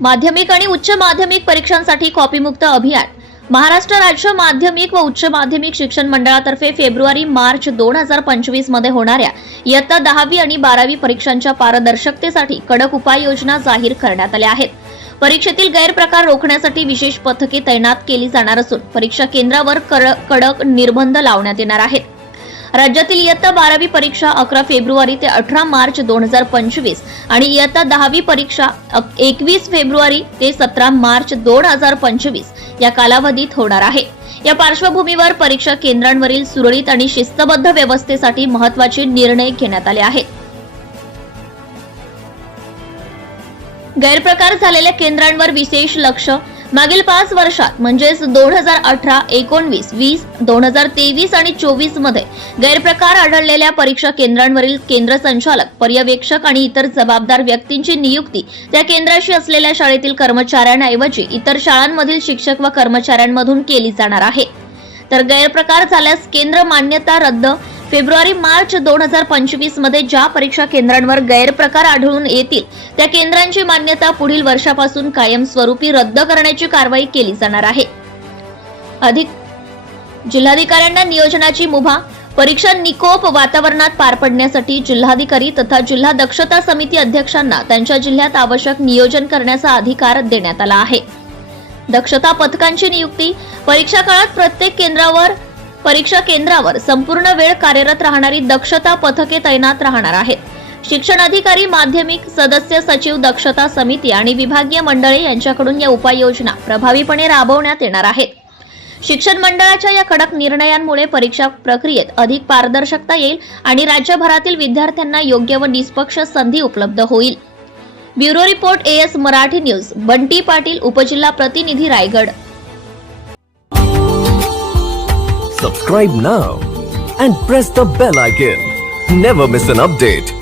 माध्यमिक आणि उच्च माध्यमिक परीक्षांसाठी कॉपीमुक्त अभियान. महाराष्ट्र राज्य माध्यमिक व उच्च माध्यमिक शिक्षण मंडळातर्फे फेब्रुवारी मार्च दोन हजार पंचवीसमध्ये होणाऱ्या इयत्ता दहावी आणि बारावी परीक्षांच्या पारदर्शकतेसाठी कडक उपाययोजना जाहीर करण्यात आल्या आहेत. परीक्षेतील गैरप्रकार रोखण्यासाठी विशेष पथके तैनात केली जाणार असून परीक्षा केंद्रावर कडक निर्बंध लावण्यात येणार आहेत. राज्यातील इयत्ता बारावी परीक्षा अकरा फेब्रुवारी ते अठरा मार्च दोन हजार पंचवीस आणि इयत्ता दहावी परीक्षा एकवीस फेब्रुवारी ते सतरा मार्च दोन हजार पंचवीस या कालावधीत होणार आहे. या पार्श्वभूमीवर परीक्षा केंद्रांवरील सुरळीत आणि शिस्तबद्ध व्यवस्थेसाठी महत्त्वाचे निर्णय घेण्यात आले आहेत. गैरप्रकार झालेल्या केंद्रांवर विशेष लक्ष मागील पाच वर्षात म्हणजेच दोन हजार अठरा एकोणवीस वीस दोन हजार तेवीस आणि चोवीसमध्ये गैरप्रकार आढळलेल्या परीक्षा केंद्रांवरील केंद्र संचालक पर्यवेक्षक आणि इतर जबाबदार व्यक्तींची नियुक्ती त्या केंद्राशी असलेल्या शाळेतील कर्मचाऱ्यांऐवजी इतर शाळांमधील शिक्षक व कर्मचाऱ्यांमधून केली जाणार आहे. तर गैरप्रकार झाल्यास केंद्र मान्यता रद्द. फेब्रुवारी मार्च दोन हजार पंचवीसमध्ये ज्या परीक्षा केंद्रांवर गैरप्रकार आढळून येतील त्या केंद्रांची मान्यता पुढील वर्षापासून कायमस्वरूपी रद्द करण्याची कारवाई केली जाणार आहे. अधिक जिल्हाधिकाऱ्यांना नियोजनाची मुभा परीक्षा निकोप वातावरणात पार पडण्यासाठी जिल्हाधिकारी तथा जिल्हा दक्षता समिती अध्यक्षांना त्यांच्या जिल्ह्यात आवश्यक नियोजन करण्याचा अधिकार देण्यात आला आहे. दक्षता पथकांची नियुक्ती परीक्षा काळात प्रत्येक केंद्रावर परीक्षा केंद्रावर संपूर्ण वेळ कार्यरत राहणारी दक्षता पथके तैनात राहणार आहेत. शिक्षण अधिकारी माध्यमिक सदस्य सचिव दक्षता समिती आणि विभागीय मंडळे यांच्याकडून या उपाययोजना प्रभावीपणे राबवण्यात येणार आहेत. शिक्षण मंडळाच्या या कडक निर्णयांमुळे परीक्षा प्रक्रियेत अधिक पारदर्शकता येईल आणि राज्यभरातील विद्यार्थ्यांना योग्य व निष्पक्ष संधी उपलब्ध होईल. Bureau report AS Marathi news Bunty Patil उपजिल्हा प्रतिनिधी Raigad. Subscribe now and press the bell icon never miss an update